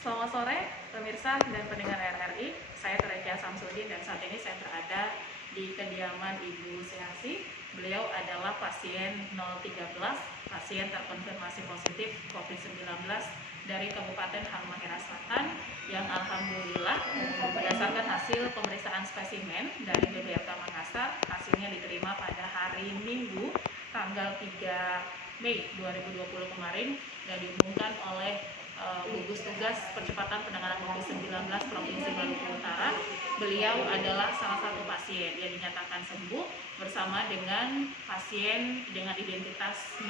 Selamat sore pemirsa dan pendengar RRI. Saya Terekia Samsudin dan saat ini saya berada di kediaman Ibu Seasi. Beliau adalah pasien 013, pasien terkonfirmasi positif COVID-19 dari Kabupaten Halmahera Selatan yang alhamdulillah berdasarkan hasil pemeriksaan spesimen dari DBRK Makassar, hasilnya diterima pada hari Minggu tanggal 3 Mei 2020 kemarin dan diumumkan oleh gugus tugas percepatan penanganan COVID-19 Provinsi Maluku Utara. Beliau adalah salah satu pasien yang dinyatakan sembuh bersama dengan pasien dengan identitas 06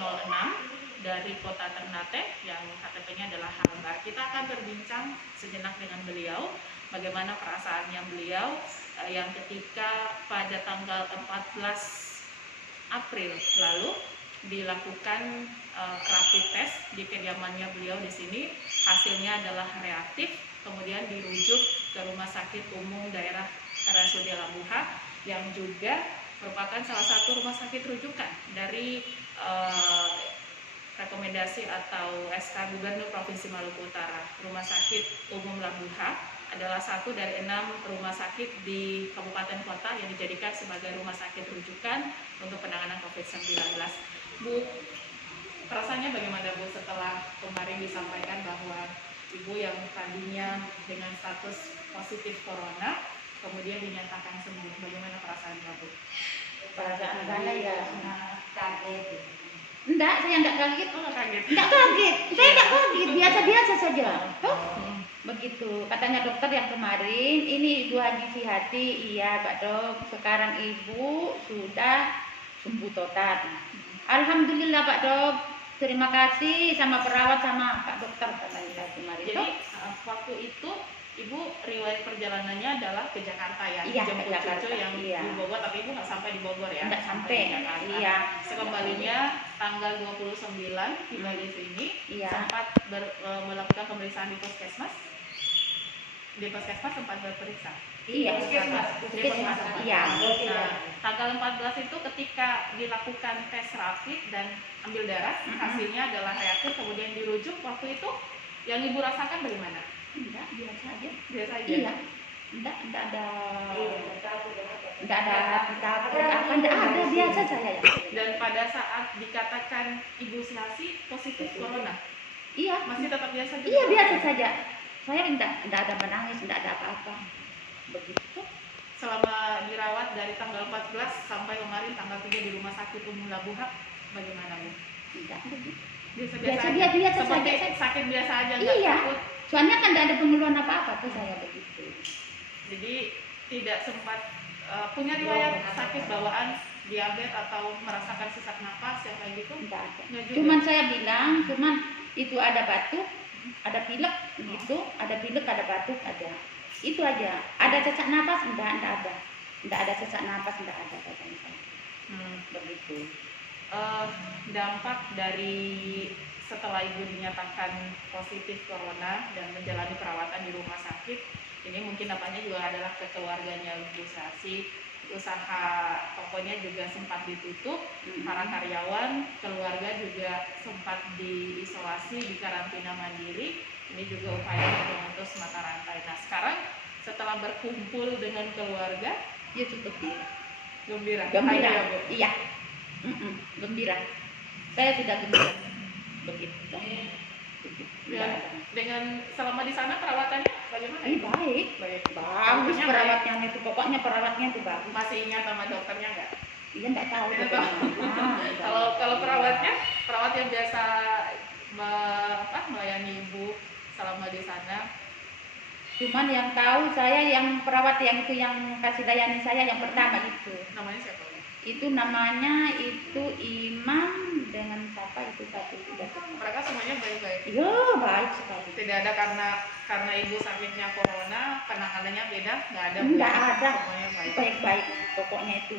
dari kota Ternate yang KTP-nya adalah Hambar. Kita akan berbincang sejenak dengan beliau bagaimana perasaannya beliau yang ketika pada tanggal 14 April lalu dilakukan rapid test di kediamannya beliau di sini, hasilnya adalah reaktif, kemudian dirujuk ke Rumah Sakit Umum Daerah RSUD Labuha yang juga merupakan salah satu rumah sakit rujukan dari rekomendasi atau SK Gubernur Provinsi Maluku Utara. Rumah Sakit Umum Labuha adalah satu dari 6 rumah sakit di kabupaten kota yang dijadikan sebagai rumah sakit rujukan untuk penanganan COVID-19. Bu, rasanya bagaimana Bu setelah kemarin disampaikan bahwa Ibu yang tadinya dengan status positif corona kemudian dinyatakan sembuh, bagaimana perasaannya Bu? Perasaan saya ya kaget. Enggak, saya enggak kaget. Oh, kaget. Enggak kaget. Saya enggak kaget, biasa-biasa saja. Toh, begitu. Katanya dokter yang kemarin, ini Ibu Haji Sihati, iya Pak Dok, sekarang Ibu sudah sembuh total. Alhamdulillah Pak Dok, terima kasih sama perawat sama Pak Dokter katanya kemarin. Jadi waktu itu Ibu riwayat perjalanannya adalah ke Jakarta ya? Iya, jemput ke Jakarta, cucu yang iya. di Bogor, tapi Ibu nggak sampai di Bogor ya? Enggak sampai, di Jakarta. iya. Sekembalinya tanggal 29 tiba di sini, Iya. sempat melakukan pemeriksaan di puskesmas. Di puskesmas sempat berperiksa. Iya, Di puskesmas. iya. Nah, tanggal 14 itu ketika dilakukan tes rapid dan ambil darah, hasilnya adalah reaktif, kemudian dirujuk. Waktu itu yang Ibu rasakan bagaimana? Enggak, biasa aja. Biasa aja. Iya. Enggak ada takut apa, enggak ada, biasa saya ya. Dan pada saat dikatakan Ibu Seasi positif corona, Iya, masih tetap biasa juga? iya biasa saja. Saya enggak ada menangis, enggak ada apa-apa. Begitu. Selama dirawat dari tanggal 14 sampai kemarin tanggal 3 di Rumah Sakit Umum Labuha, bagaimana Bu? Enggak begitu. Biasa-biasa Biasa aja? saja. Seperti sakit biasa aja, nggak Iya. takut? Soalnya kan enggak ada pengeluhan apa-apa tuh saya begitu. Jadi tidak sempat punya riwayat sakit bawaan, diabetes atau merasakan sesak napas yang kayak gitu? Enggak ada. Nggak juga? Cuman saya bilang, itu ada batuk, ada pilek gitu, ada pilek, ada batuk, ada. Itu aja. Ada sesak napas? Enggak ada. Enggak ada sesak napas, enggak ada katanya saya. Begitu. Dampak dari setelah Ibu dinyatakan positif corona dan menjalani perawatan di rumah sakit, ini mungkin dampaknya juga adalah ke keluarganya Ibu Seasi. Usaha tokonya juga sempat ditutup, para karyawan, keluarga juga sempat diisolasi, di karantina mandiri. Ini juga upaya untuk memutus mata rantai. Nah sekarang setelah berkumpul dengan keluarga, Ya cukup dia. gembira. Gembira. Ya, Bu? Iya. Gembira. Saya sudah gembira. Begitu. Dan dengan selama di sana perawatannya bagaimana? Ini Ibu? baik. Baik. Bagus Dokternya perawatnya itu. Pokoknya perawatnya itu bagus. baik. Masih ingat sama dokternya nggak? Iya enggak tahu. Tidak dokternya. tahu. Kalau perawat yang biasa melayani Ibu selama di sana. Cuman yang tahu saya yang perawat yang itu yang kasih layani saya yang pertama itu. Namanya siapa? Itu namanya itu Imam dengan siapa itu satu tidak. Mereka semuanya baik-baik. Iya baik sekali. Tidak ada karena Ibu sakitnya corona, penanganannya beda, nggak ada. Enggak ada. Semuanya baik. Baik-baik pokoknya itu.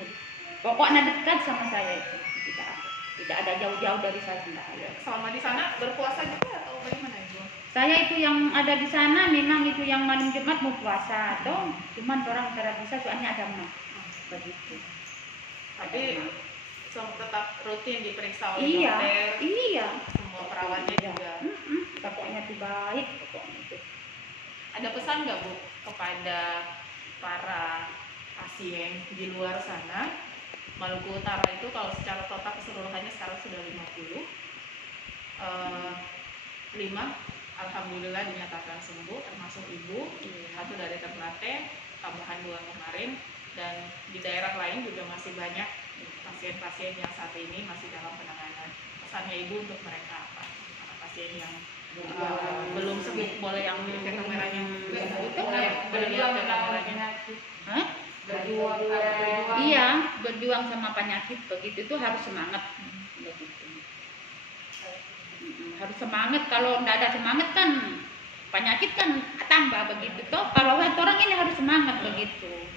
Pokoknya dekat sama saya itu. Tidak ada jauh-jauh dari saya, enggak ada. Selama di sana berpuasa juga atau bagaimana Ibu? Saya itu yang ada di sana memang itu yang malam Jumat mau puasa toh. Cuman orang tidak bisa soalnya ada mah. Begitu. Tapi tetap rutin diperiksa oleh Iya, dokter. iya. Semua perawatnya juga. Pokoknya itu baik, pokoknya itu. Ada pesan nggak Bu kepada para pasien di luar sana? Maluku Utara itu kalau secara total keseluruhannya sekarang sudah 50. 5 alhamdulillah dinyatakan sembuh, termasuk ibu, satu dari Ternate, tambahan 2 kemarin, dan di daerah lain juga masih banyak pasien-pasien yang saat ini masih dalam penanganan. Pesannya ibu untuk mereka apa? Para pasien yang belum sembuh, boleh yang di kameranya, boleh berlihat ke kameranya. Hah? Berjuang. Iya, berjuang sama penyakit begitu itu harus semangat. Begitu. Harus semangat, kalau tidak ada semangat kan penyakit kan tambah begitu toh. Kalau orang ini harus semangat begitu,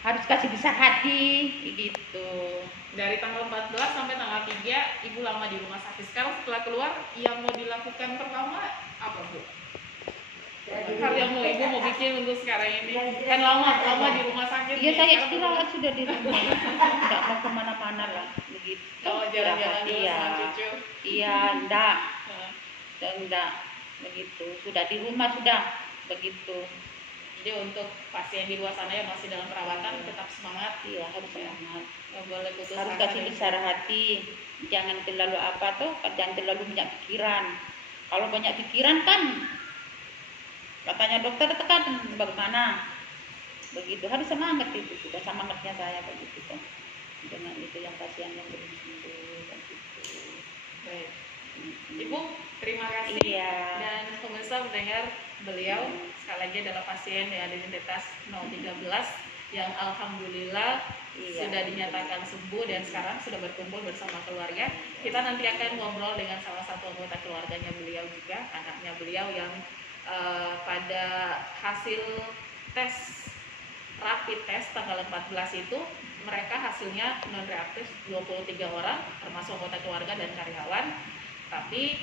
harus kasih besar hati gitu. Dari tanggal 14 sampai tanggal 3 ibu lama di rumah sakit. Sekarang setelah keluar yang mau dilakukan pertama apa Bu? Hal yang mau ibu mau bikin untuk sekarang ini, kan lama di rumah sakit. Iya, nih. saya Sekarang istirahat sudah di rumah, tidak mau kemana-mana lah begitu. kalau jalan-jalan dulu Iya, sama cucu. iya, enggak, Nah, enggak begitu. Sudah di rumah sudah begitu. jadi untuk pasien di luar sana yang masih dalam perawatan tetap semangat. Iya, harus semangat. Nggak boleh putus Harus asa kasih dan- besar hati, jangan terlalu apa tuh, jangan terlalu banyak pikiran. Kalau banyak pikiran kan katanya dokter tekan bagaimana begitu, harus semangat. Itu sudah semangatnya saya begitu kan, dengan itu yang pasien yang belum sembuh begitu. Baik. Ibu, terima kasih. Iya. Dan pemirsa mendengar beliau sekali lagi adalah pasien dengan identitas 013 yang alhamdulillah Iya. sudah dinyatakan sembuh dan sekarang sudah berkumpul bersama keluarga. Kita nanti akan ngobrol dengan salah satu anggota keluarganya beliau juga, anaknya beliau yang pada hasil tes rapid test tanggal 14 itu mereka hasilnya non reaktif 23 orang termasuk anggota keluarga dan karyawan. Tapi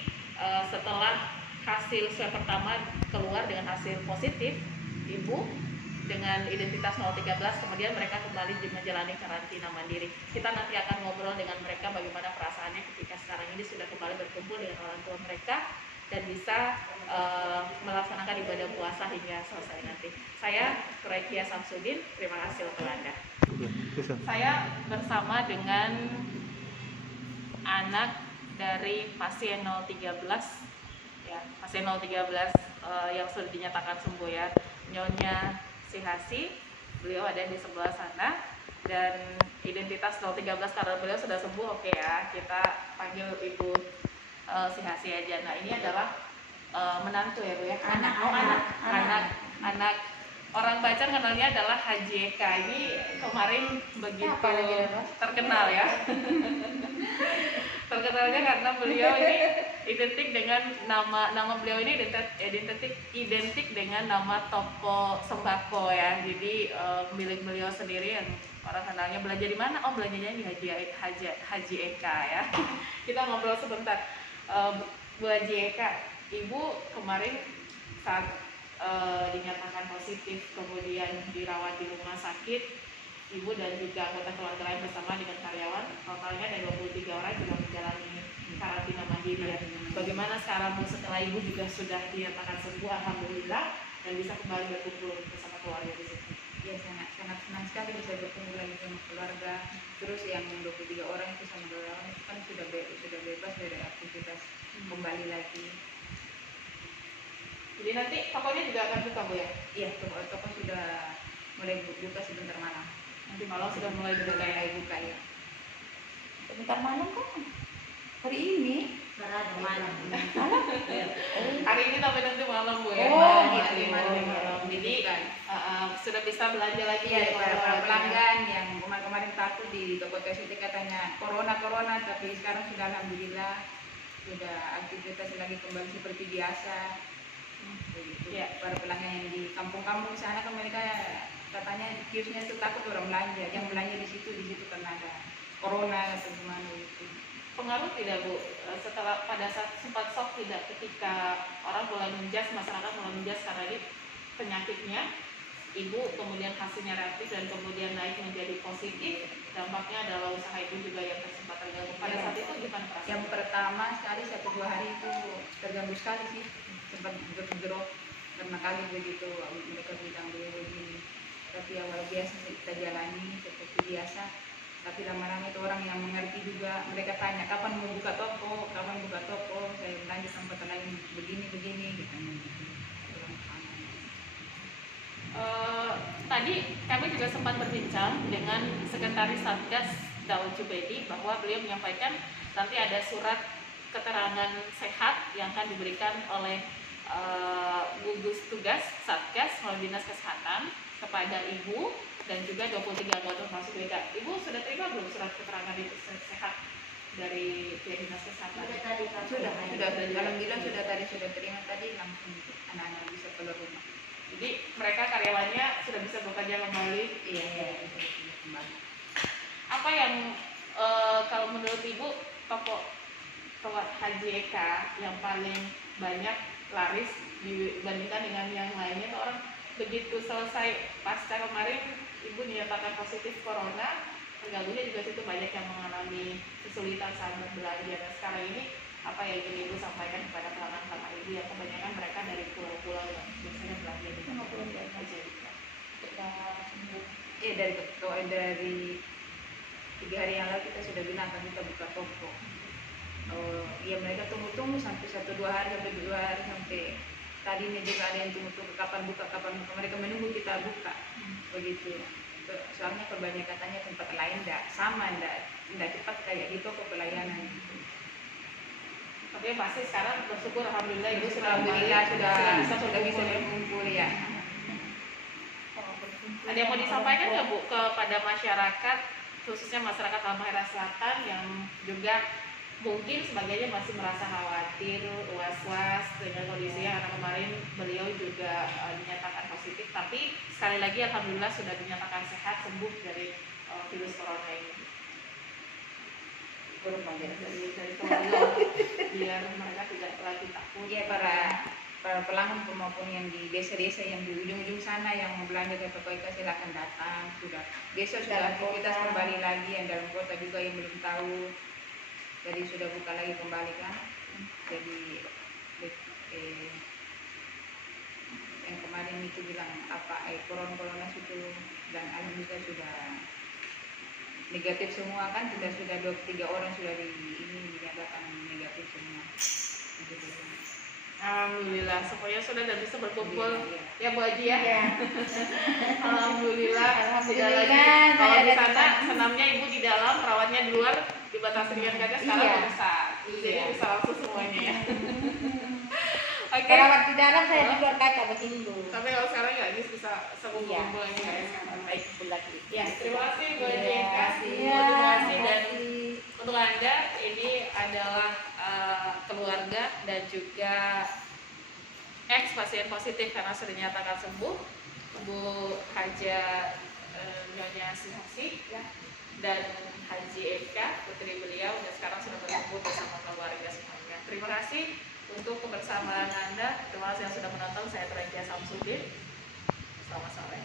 setelah hasil swab pertama keluar dengan hasil positif, ibu dengan identitas 013 kemudian mereka kembali menjalani karantina mandiri. Kita nanti akan ngobrol dengan mereka bagaimana perasaannya ketika sekarang ini sudah kembali berkumpul dengan orang tua mereka dan bisa melaksanakan ibadah puasa hingga selesai nanti. Saya Rekia Samsudin, terima kasih untuk Anda. Saya bersama dengan anak dari pasien 013 ya, pasien 013 yang sudah dinyatakan sembuh ya, Nyonya Sihasi. Beliau ada di sebelah sana dan identitas 013 karena beliau sudah sembuh. Oke ya, kita panggil Ibu Sihasi aja. Nah, ini adalah menantu ya Bu ya, anak orang Bacan kenalnya adalah Haji Eka. Ini kemarin begitu terkenal ya. Terkenalnya karena beliau ini identik dengan nama beliau ini identik dengan nama toko sembako ya. Jadi milik beliau sendiri yang orang kenalnya. Belanja di mana? Oh, belanjanya di Haji Eka ya. Kita ngobrol sebentar. Bu Haji Eka, Ibu kemarin saat dinyatakan positif kemudian dirawat di rumah sakit, Ibu dan juga anggota keluarga lain bersama dengan karyawan, totalnya ada 23 orang juga menjalani karantina mandiri ya. Bagaimana sekarang Bu setelah Ibu juga sudah dinyatakan sembuh alhamdulillah dan bisa kembali berkumpul bersama keluarga di sini? Ya, sangat senang sekali bisa bertemu lagi sama keluarga. Terus yang 23 orang itu sama karyawan itu kan sudah bebas dari aktivitas kembali lagi. Jadi nanti tokonya juga akan buka Bu ya? Iya, toko sudah mulai buka sebentar malam. Nanti malam sudah mulai Sudah buka ya? mulai buka ya. Sebentar malam kan hari ini. Malam. Hari ini sampai nanti malam Bu ya? Oh, Hari gitu. malam. Jadi sudah bisa belanja lagi Iya, ya para pelanggan yang kemarin takut di toko TST katanya corona, tapi sekarang sudah alhamdulillah sudah aktivitas lagi kembali seperti biasa. Begitu. Ya. Para pelanggan yang di kampung-kampung sana kan mereka katanya kiosnya itu takut orang belanja, yang belanja di situ karena ada corona atau gimana gitu. Pengaruh tidak Bu setelah pada saat sempat shock tidak ketika orang mulai menjas, masyarakat mulai menjas karena ini penyakitnya, Ibu kemudian hasilnya reaktif dan kemudian naik menjadi positif, dampaknya adalah usaha Ibu juga yang sempat terganggu. Pada saat itu gimana perasaan? Yang pertama sekali 1-2 hari itu terganggu sekali sih, sempat drop karena kali begitu mereka bilang beliau begini, tapi awal biasa kita jalani seperti biasa, tapi lama-lama itu orang yang mengerti juga, mereka tanya kapan mau buka toko, kapan buka toko, saya bilang di tempat lain begini gitu. Tadi kami juga sempat berbincang dengan Sekretaris Satgas Daud Jubaidi bahwa beliau menyampaikan nanti ada surat keterangan sehat yang akan diberikan oleh gugus tugas Satgas melalui Dinas Kesehatan kepada Ibu dan juga 23 anggota termasuk BK. Ibu sudah terima belum surat keterangan itu sehat dari pihak Dinas Kesehatan? Sudah, alhamdulillah sudah terima tadi, langsung anak-anak bisa keluar rumah. Jadi mereka karyawannya sudah bisa bekerja kembali. Iya, bisa kembali. Apa yang kalau menurut Ibu toko Haji Eka yang paling banyak laris dibandingkan dengan yang lainnya, tuh orang begitu selesai pasca kemarin Ibu dinyatakan positif corona, terganggunya juga situ banyak yang mengalami kesulitan saat berbelanja. Dan sekarang ini apa yang ingin Ibu sampaikan kepada pelanggan sama Ibu yang kebanyakan mereka dari pulau-pulau yang biasanya belanja di Haji Eka? Dari 3 hari yang lalu kita sudah bilang kan kita buka toko. Ya mereka tunggu sampai 1-2 hari sampai tadi ini juga ada yang tunggu kapan buka, mereka menunggu kita buka begitu. Soalnya kebanyakan katanya tempat lain tidak cepat kayak di toko pelayanan gitu. Tapi pasti sekarang bersyukur alhamdulillah Ibu sudah bisa berkumpul ya. Ada yang mau disampaikan nggak Bu kepada masyarakat, khususnya masyarakat Halmahera Selatan yang juga mungkin sebagainya masih merasa khawatir, was-was dengan kondisinya, karena kemarin beliau juga dinyatakan positif, tapi sekali lagi alhamdulillah sudah dinyatakan sehat, sembuh dari virus corona ini. Dari keluarga biar mereka tidak lagi takut. Ya, para pelanggan maupun yang di desa-desa yang di ujung-ujung sana yang mau belanja ke toko Eka silakan datang. Besok sudah aktivitas kembali lagi, yang dalam kota juga yang belum tahu. Jadi sudah buka lagi kembali kan. Jadi yang kemarin itu bilang corona itu, dan alhamdulillah sudah negatif semua kan, kita sudah 23 orang sudah dinyatakan negatif semua. Alhamdulillah semuanya sudah dan bisa berkumpul ya Bu Haji ya. Alhamdulillah. Alhamdulillah. Kalau di sana senamnya Ibu di dalam, perawatnya di luar, dibatasi dengan kaca, sekarang bisa. Jadi bisa langsung semuanya ya. Oke. Perawat di dalam, saya di luar kaca begitu. Tapi kalau sekarang nggak bisa kumpul-kumpul ini ya sekarang. Baik. Ya, terima kasih Bu Haji Eka. Terima kasih dan untuk Anda ini adalah keluarga dan juga ex pasien positif karena sudah dinyatakan sembuh, Bu Haja Nyonya Sinasi dan Haji Eka, putri beliau, dan sekarang sudah berkumpul bersama keluarga semuanya. Terima kasih untuk kebersamaan Anda. Terima kasih yang sudah menonton. Saya Tereja Samsudin. Selamat sore.